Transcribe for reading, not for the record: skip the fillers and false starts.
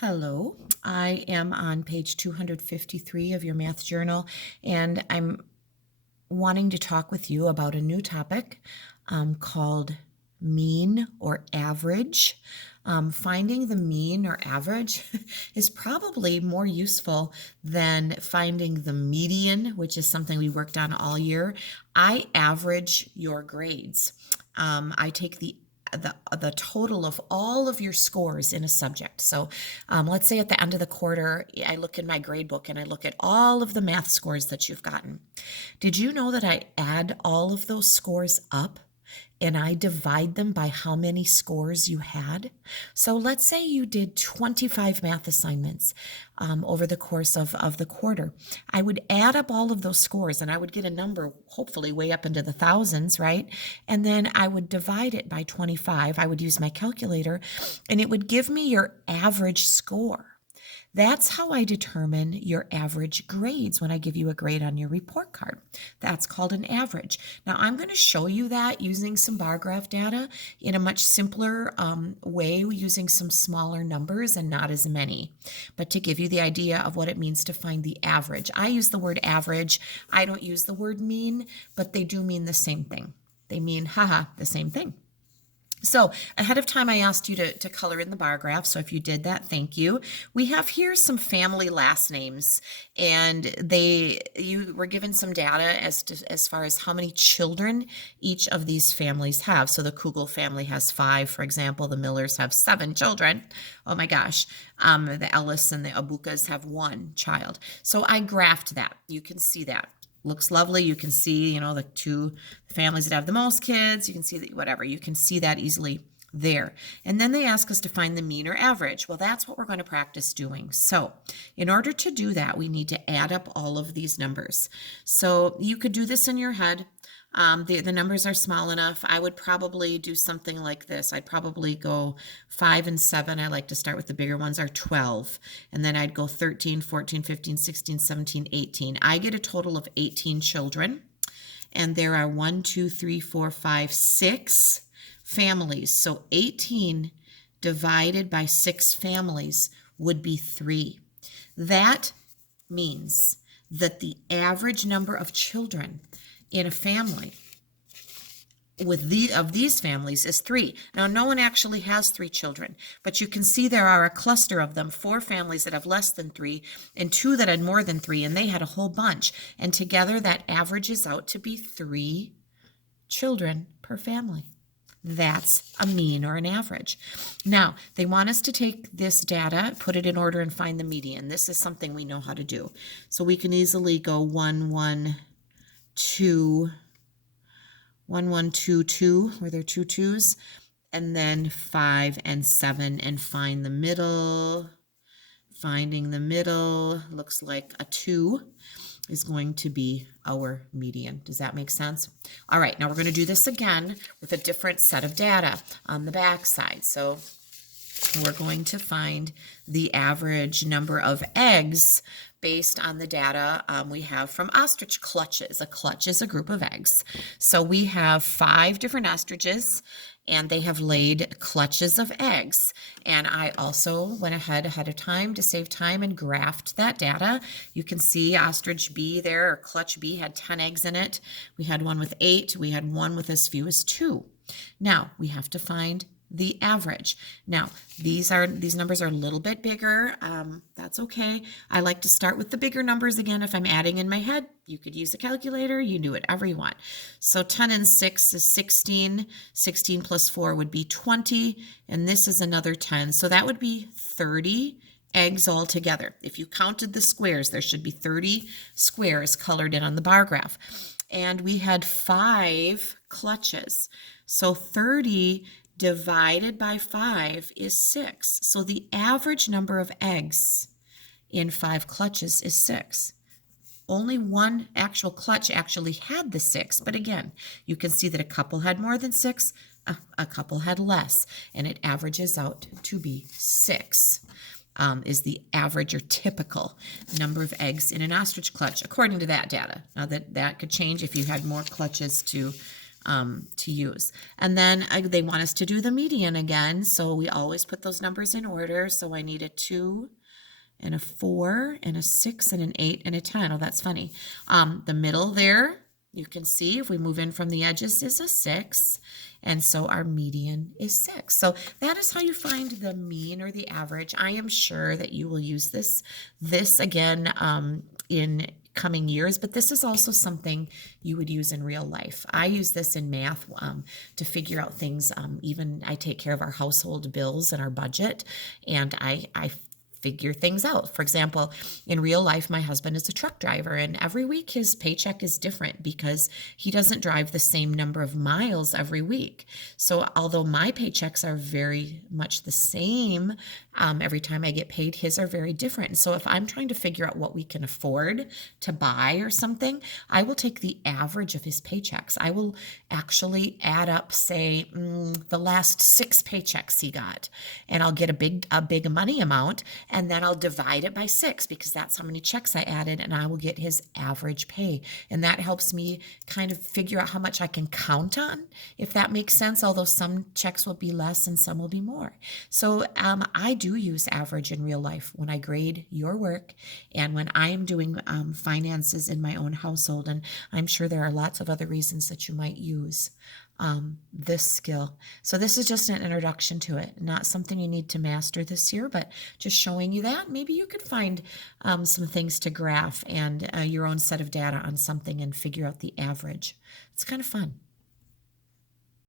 Hello, I am on page 253 of your math journal, and I'm wanting to talk with you about a new topic called mean or average. Finding the mean or average is probably more useful than finding the median, which is something we worked on all year. I average your grades. I take the total of all of your scores in a subject. So let's say at the end of the quarter, I look in my grade book and I look at all of the math scores that you've gotten. Did you know that I add all of those scores up and I divide them by how many scores you had? So let's say you did 25 math assignments over the course of the quarter. I would add up all of those scores and I would get a number, hopefully way up into the thousands, right? And then I would divide it by 25. I would use my calculator and it would give me your average score. That's how I determine your average grades when I give you a grade on your report card. That's called an average. Now, I'm going to show you that using some bar graph data in a much simpler way, using some smaller numbers and not as many. But to give you the idea of what it means to find the average, I use the word average. I don't use the word mean, but they do mean the same thing. They mean, the same thing. So ahead of time, I asked you to color in the bar graph. So if you did that, thank you. We have here some family last names, and you were given some data as far as how many children each of these families have. So the Kugel family has 5, for example. The Millers have 7 children. Oh my gosh. The Ellis and the Abukas have 1 child. So I graphed that. You can see that. Looks lovely. You can see, the 2 families that have the most kids. You can see that whatever. You can see that easily there. And then they ask us to find the mean or average. Well, that's what we're going to practice doing. So in order to do that, we need to add up all of these numbers. So you could do this in your head. The numbers are small enough. I would probably do something like this. I'd probably go 5 and 7. I like to start with the bigger ones are 12. And then I'd go 13, 14, 15, 16, 17, 18. I get a total of 18 children. And there are 1, 2, 3, 4, 5, 6 families. So 18 divided by 6 families would be 3. That means that the average number of children in a family of these families is 3. Now, no one actually has 3 children, but you can see there are a cluster of them, 4 families that have less than 3 and 2 that had more than 3, and they had a whole bunch. And together that averages out to be 3 children per family. That's a mean or an average. Now, they want us to take this data, put it in order, and find the median. This is something we know how to do. So we can easily go 1, 1, 2, 1, 1, 2, 2, where there are 2 2s, and then 5 and 7, and find the middle. Finding the middle looks like a 2 is going to be our median. Does that make sense? All right, now we're going to do this again with a different set of data on the back side. So we're going to find the average number of eggs based on the data we have from ostrich clutches. A clutch is a group of eggs. So we have 5 different ostriches, and they have laid clutches of eggs. And I also went ahead of time to save time and graphed that data. You can see ostrich B there, or clutch B, had 10 eggs in it. We had one with 8. We had one with as few as 2. Now we have to find the average. Now, these numbers are a little bit bigger. That's okay. I like to start with the bigger numbers again. If I'm adding in my head, you could use a calculator. You do whatever you want. So 10 and 6 is 16. 16 plus 4 would be 20. And this is another 10. So that would be 30 eggs altogether. If you counted the squares, there should be 30 squares colored in on the bar graph. And we had 5 clutches. So 30 divided by 5 is 6. So the average number of eggs in 5 clutches is 6. Only one actual clutch actually had the 6. But again, you can see that a couple had more than 6, a couple had less, and it averages out to be 6. Is the average or typical number of eggs in an ostrich clutch, according to that data. Now that could change if you had more clutches to to use. And then they want us to do the median again. So we always put those numbers in order. So I need a 2 and a 4 and a 6 and an 8 and a 10. Oh, that's funny. The middle there, you can see if we move in from the edges is a 6. And so our median is 6. So that is how you find the mean or the average. I am sure that you will use this again in coming years, but this is also something you would use in real life. I use this in math to figure out things. Even I take care of our household bills and our budget, and I figure things out. For example, in real life, my husband is a truck driver, and every week his paycheck is different because he doesn't drive the same number of miles every week. So although my paychecks are very much the same, every time I get paid, his are very different. So if I'm trying to figure out what we can afford to buy or something, I will take the average of his paychecks. I will actually add up, say, the last 6 paychecks he got, and I'll get a big money amount, and then I'll divide it by 6 because that's how many checks I added, and I will get his average pay. And that helps me kind of figure out how much I can count on, if that makes sense, although some checks will be less and some will be more. So I do use average in real life when I grade your work and when I am doing finances in my own household. And I'm sure there are lots of other reasons that you might use this skill. So this is just an introduction to it, not something you need to master this year, but just showing you that maybe you could find some things to graph and your own set of data on something and figure out the average. It's kind of fun.